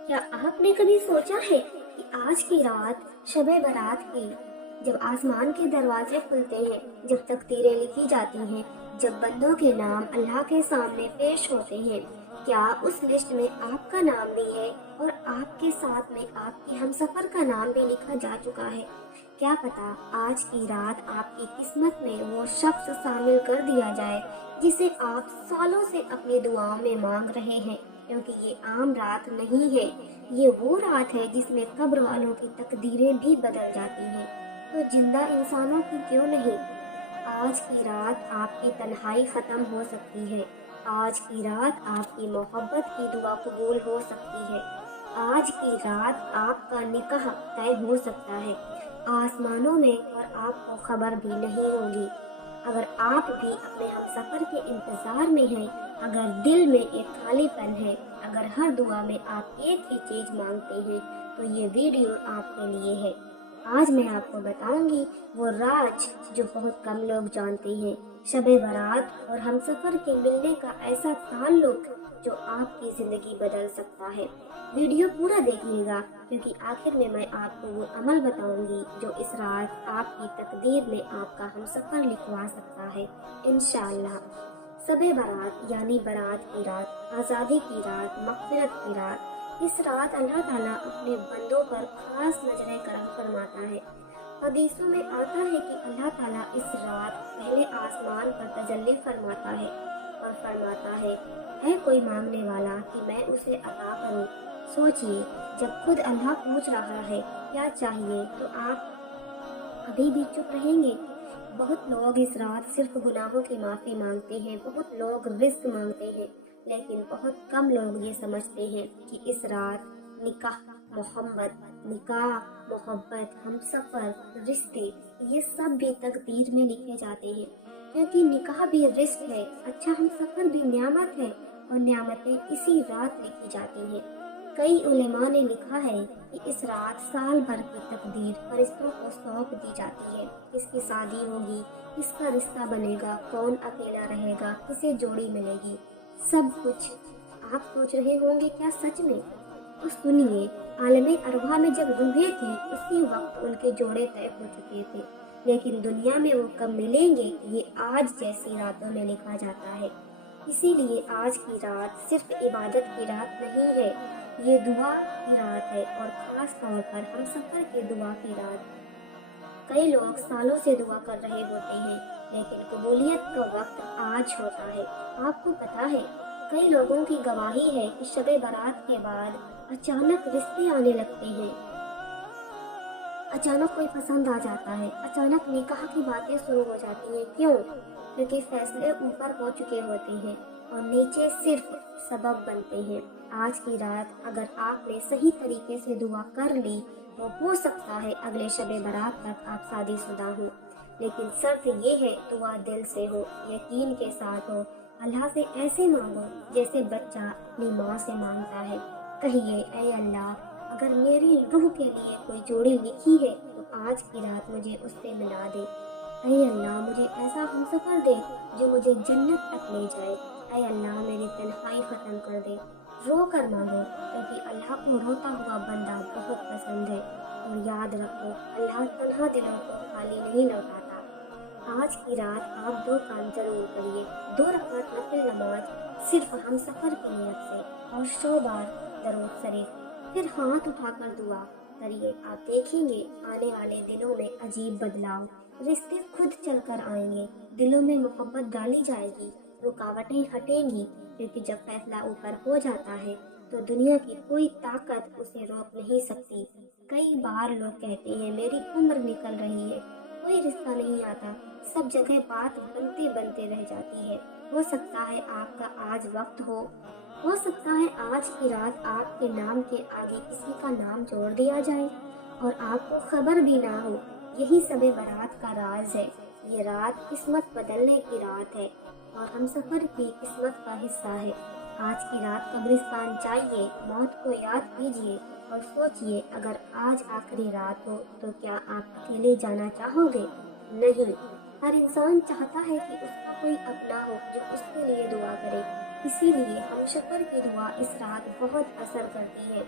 क्या आपने कभी सोचा है कि आज की रात शबे बारात की, जब आसमान के दरवाजे खुलते हैं, जब तकदीरें लिखी जाती हैं, जब बंदों के नाम अल्लाह के सामने पेश होते हैं, क्या उस लिस्ट में आपका नाम भी है और आपके साथ में आपकी हमसफर का नाम भी लिखा जा चुका है? क्या पता आज की रात आपकी किस्मत में वो शख्स शामिल कर दिया जाए जिसे आप सालों से अपनी दुआओं में मांग रहे हैं, क्योंकि ये आम रात नहीं है। ये वो रात है जिसमें कब्र वालों की तकदीरें भी बदल जाती हैं, तो जिंदा इंसानों की क्यों नहीं। आज की रात आपकी तन्हाई खत्म हो सकती है। आज की रात आपकी मोहब्बत की दुआ कबूल हो सकती है। आज की रात आपका निकाह तय हो सकता है आसमानों में, और आपको खबर भी नहीं होगी। अगर आप भी अपने हमसफर के इंतजार में हैं, अगर दिल में एक खालीपन है, अगर हर दुआ में आप एक ही चीज मांगते हैं, तो ये वीडियो आपके लिए है। आज मैं आपको बताऊंगी वो राज जो बहुत कम लोग जानते हैं, शबे बारात और हमसफर के मिलने का ऐसा ताल्लुक जो आपकी जिंदगी बदल सकता है। वीडियो पूरा देखिएगा, क्योंकि आखिर में मैं आपको वो अमल बताऊंगी जो इस रात आपकी तकदीर में आपका हमसफर लिखवा सकता है इंशाअल्लाह। शबे बारात यानी बारात की रात, आज़ादी की रात, मग़फ़िरत की रात। इस रात अल्लाह ताला अपने बंदों पर खास नजरें करम फरमाता है। हदीसों में आता है कि अल्लाह ताला इस रात पहले आसमान पर तजल्ली फरमाता है और फरमाता है कोई मांगने वाला कि मैं उसे अता करूं। सोचिए, जब खुद अल्लाह पूछ रहा है क्या चाहिए, तो आप अभी भी चुप रहेंगे? बहुत लोग इस रात सिर्फ गुनाहों की माफ़ी मांगते हैं, बहुत लोग रिस्क मांगते हैं, लेकिन बहुत कम लोग ये समझते हैं कि इस रात निकाह, मोहब्बत, हमसफर, रिश्ते, ये सब भी तकदीर में लिखे जाते हैं। क्योंकि निकाह भी रिस्क है, अच्छा हमसफर भी नियामत है, और नियामतें इसी रात लिखी जाती हैं। कई उलेमा ने लिखा है कि इस रात साल भर की तकदीर फरिश्तों को सौंप दी जाती है। किसकी शादी होगी, किसका रिश्ता बनेगा, कौन अकेला रहेगा, किसे जोड़ी मिलेगी, सब कुछ आप सोच रहे होंगे क्या सच में? तो सुनिए, आलमे अरवा में जब रूहें थी, उसी वक्त उनके जोड़े तय हो चुके थे, लेकिन दुनिया में वो कब मिलेंगे, ये आज जैसी रातों में लिखा जाता है। इसीलिए आज की रात सिर्फ इबादत की रात नहीं है, ये दुआ की रात है, और खास तौर पर हम सफर की दुआ की रात। कई लोग सालों से दुआ कर रहे होते हैं, लेकिन कबूलियत का वक्त आज होता है। आपको पता है, कई लोगों की गवाही है कि शबे बारात के बाद अचानक रिश्ते आने लगते हैं, अचानक कोई पसंद आ जाता है, अचानक निकाह की बातें शुरू हो जाती हैं। क्यों? क्योंकि फैसले ऊपर हो चुके होते हैं और नीचे सिर्फ सबब बनते हैं। आज की रात अगर आपने सही तरीके से दुआ कर ली, तो हो सकता है अगले शबे बारात तक आप शादीशुदा हो। लेकिन शर्त ये है, दुआ दिल से हो, यकीन के साथ हो। अल्लाह से ऐसे मांगो जैसे बच्चा अपनी माँ से मांगता है। कहिए, ऐ अल्लाह, अगर मेरी रूह के लिए कोई जोड़ी लिखी है, तो आज की रात मुझे उससे मिला दे। ऐ अल्लाह, मुझे ऐसा हमसफर दे जो मुझे जन्नत तक ले जाए। ऐ अल्लाह, मेरी तन्हाई खत्म कर दे। रो कर मांगो, क्योंकि अल्लाह को रोता हुआ बंदा बहुत पसंद है। और याद रखो, अल्लाह तन्हा दिलों को खाली नहीं लौटाता। आज की रात आप 2 काम जरूर करिए। 2 रकात नफिल नमाज सिर्फ हम सफर की नियत से, और 100 बार दरूद शरीफ। फिर हाथ उठाकर दुआ करिए। आप देखेंगे आने वाले दिनों में अजीब बदलाव। रिश्ते खुद चलकर आएंगे, दिलों में मोहब्बत डाली जाएगी, रुकावटें हटेंगी, क्योंकि जब फैसला ऊपर हो जाता है, तो दुनिया की कोई ताकत उसे रोक नहीं सकती। कई बार लोग कहते हैं मेरी उम्र निकल रही है, कोई रिश्ता नहीं आता, सब जगह बात बनते बनते रह जाती है। हो सकता है आपका आज वक्त हो सकता है आज की रात आपके नाम के आगे किसी का नाम जोड़ दिया जाए और आपको खबर भी ना हो। यही सबे बारात का राज है। ये रात किस्मत बदलने की रात है, और हम सफर की किस्मत का हिस्सा है। आज की रात कब्रिस्तान जाइए, मौत को याद कीजिए और सोचिए, अगर आज आखिरी रात हो तो क्या आप अकेले जाना चाहोगे? नहीं। हर इंसान चाहता है कि उसका कोई अपना हो जो उसके लिए दुआ करे। اسی لیے ہم شکر کی دعا اس رات بہت اثر کرتی ہے،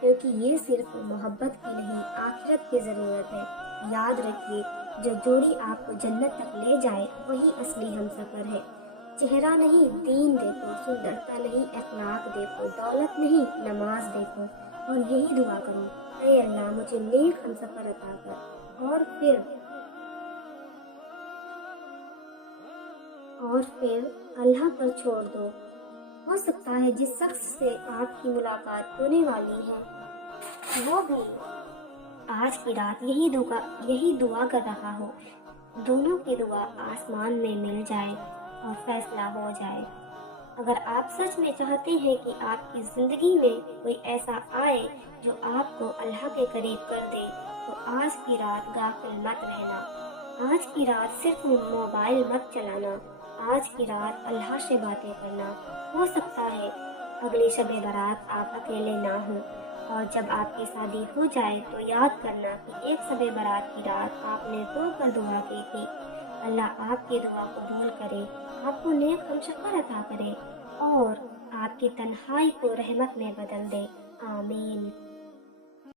کیونکہ یہ صرف محبت کی نہیں آخرت کی ضرورت ہے۔ یاد رکھیے، جو جوڑی آپ کو جنت تک لے جائے وہی اصلی ہم سفر ہے۔ چہرہ نہیں دین دیکھو، سندرتا نہیں اخلاق دیکھو، دولت نہیں نماز دیکھو، اور یہی دعا کرو، اے اللہ مجھے نیک ہم سفر عطا کر، اور پھر اللہ پر چھوڑ دو۔ ہو سکتا ہے جس شخص سے آپ کی ملاقات ہونے والی ہے وہ بھی آج کی رات یہی دعا کر رہا ہو، دونوں کی دعا آسمان میں مل جائے اور فیصلہ ہو جائے۔ اگر آپ سچ میں چاہتے ہیں کہ آپ کی زندگی میں کوئی ایسا آئے جو آپ کو اللہ کے قریب کر دے، تو آج کی رات غافل مت رہنا۔ آج کی رات صرف موبائل مت چلانا، آج کی رات اللہ سے باتیں کرنا۔ ہو سکتا ہے اگلی شب برات آپ اکیلے نہ ہوں، اور جب آپ کی شادی ہو جائے تو یاد کرنا کہ ایک شب برات کی رات آپ نے رو کر دعا کی تھی۔ اللہ آپ کی دعا قبول کرے، آپ کو نیک ہمشکر عطا کرے، اور آپ کی تنہائی کو رحمت میں بدل دے۔ آمین۔